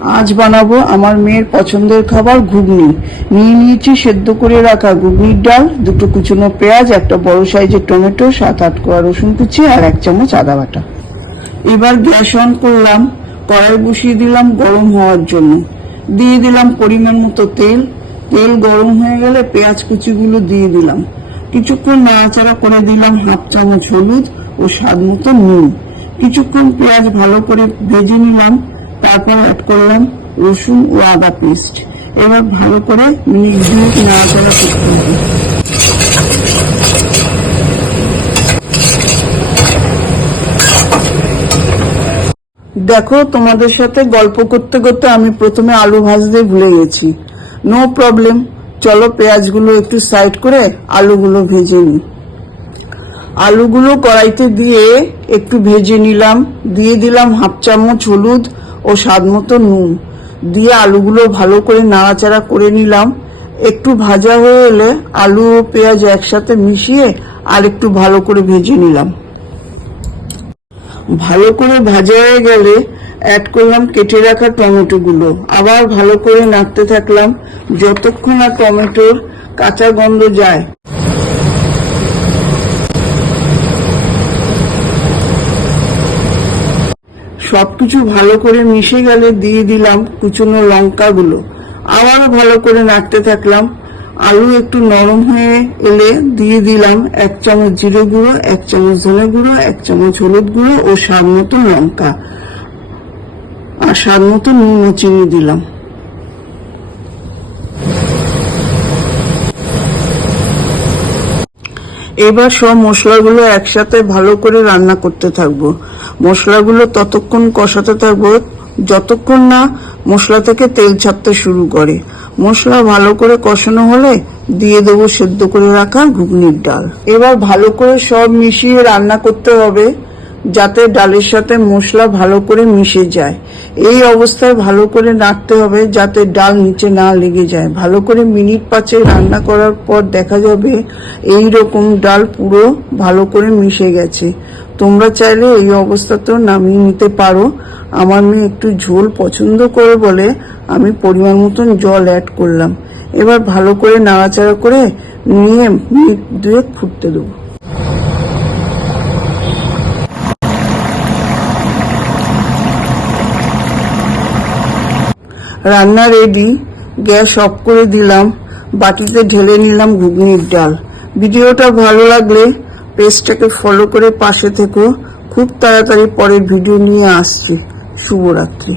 আজ বানাবো আমার মেয়ের পছন্দের খাবার ঘুগনি। নিয়ে নিয়েছি সেদ্ধ করে রাখা ঘুগনির ডাল, দুটো কুচনো পেঁয়াজ, একটা বড় সাইজের টমেটো, সাত আট কোয়া রসুন কুচি আর এক চামচ আদা বাটা। এবার গ্যাস অন করলাম, কড়াই বসিয়ে দিলাম গরম হওয়ার জন্য। দিয়ে দিলাম পরিমাণ মতো তেল। তেল গরম হয়ে গেলে পেঁয়াজ কুচিগুলো দিয়ে দিলাম। কিছুক্ষণ নাড়াচাড়া করে দিলাম হাফ চামচ হলুদ ও স্বাদ মতো নুন। কিছুক্ষণ পেঁয়াজ ভালো করে ভেজে নিলাম। তারপর অ্যাড করলাম রসুন ও আদা পেস্ট এবার ভালো করে মিনিট নাড়াচাড়া করতে হবে। দেখো, তোমাদের সাথে গল্প করতে করতে আমি প্রথমে আলু ভাজতে ভুলে গেছি। নো প্রবলেম চলো পেঁয়াজগুলো একটু সাইড করে আলুগুলো ভেজে নিই। আলুগুলো কড়াইতে দিয়ে একটু ভেজে নিলাম। দিয়ে দিলাম হাফ চামচ হলুদ। ও স্বাদ মতো নুন। দিয়ে আলুগুলো ভালো করে নাড়াচাড়া করে নিলাম। একটু ভাজা হয়ে এলে আলু ও পেঁয়াজ একসাথে মিশিয়ে আর একটু ভালো করে ভেজে নিলাম। ভালো করে ভাজা হয়ে গেলে অ্যাড করলাম কেটে রাখা টমেটো গুলো আবার ভালো করে নাড়তে থাকলাম যতক্ষণ না টমেটোর কাঁচা গন্ধ যায়। সবকিছু ভালো করে মিশে গেলে দিয়ে দিলাম কুচনো লঙ্কাগুলো। আবারও ভালো করে নাড়তে থাকলাম। আলু একটু নরম হয়ে এলে দিয়ে দিলাম এক চামচ জিরে গুঁড়ো, এক চামচ ধনে গুঁড়ো, এক চামচ হলুদ গুঁড়ো ও স্বাদ মতো লঙ্কা। আর স্বাদ মতো নুন চিনি দিলাম। এবার সব মশলাগুলো একসাথে ভালো করে রান্না করতে থাকব। মশলাগুলো ততক্ষণ কষাতে থাকব যতক্ষণ না মশলা থেকে তেল ছাড়তে শুরু করে। মশলা ভালো করে কষানো হলে দিয়ে দেবো সেদ্ধ করে রাখা ঘুগনির ডাল। এবার ভালো করে সব মিশিয়ে রান্না করতে হবে। যাতে ডালের সাথে মশলা ভালো করে মিশে যায়। এই অবস্থায় ভালো করে নাড়তে হবে যাতে ডাল নিচে না লেগে যায়। ভালো করে মিনিট পাঁচে রান্না করার পর দেখা যাবে এই রকম ডাল পুরো ভালো করে মিশে গেছে। তোমরা চাইলে এই অবস্থাতেও নামিয়ে নিতে পারো। আমার মেয়ে একটু ঝোল পছন্দ করে বলে আমি পরিমাণ মতন জল অ্যাড করলাম। এবার ভালো করে নাড়াচাড়া করে নিয়ে মিনিট দুয়েক ফুটতে দেবো। রান্না রেডি গ্যাস অফ করে দিলাম, বাটিতে ঢেলে নিলাম ঘুগনির ডাল। ভিডিওটা ভালো লাগলে পেজটাকে ফলো করে পাশে থেকো। খুব তাড়াতাড়ি পরের ভিডিও নিয়ে আসছি। শুভরাত্রি।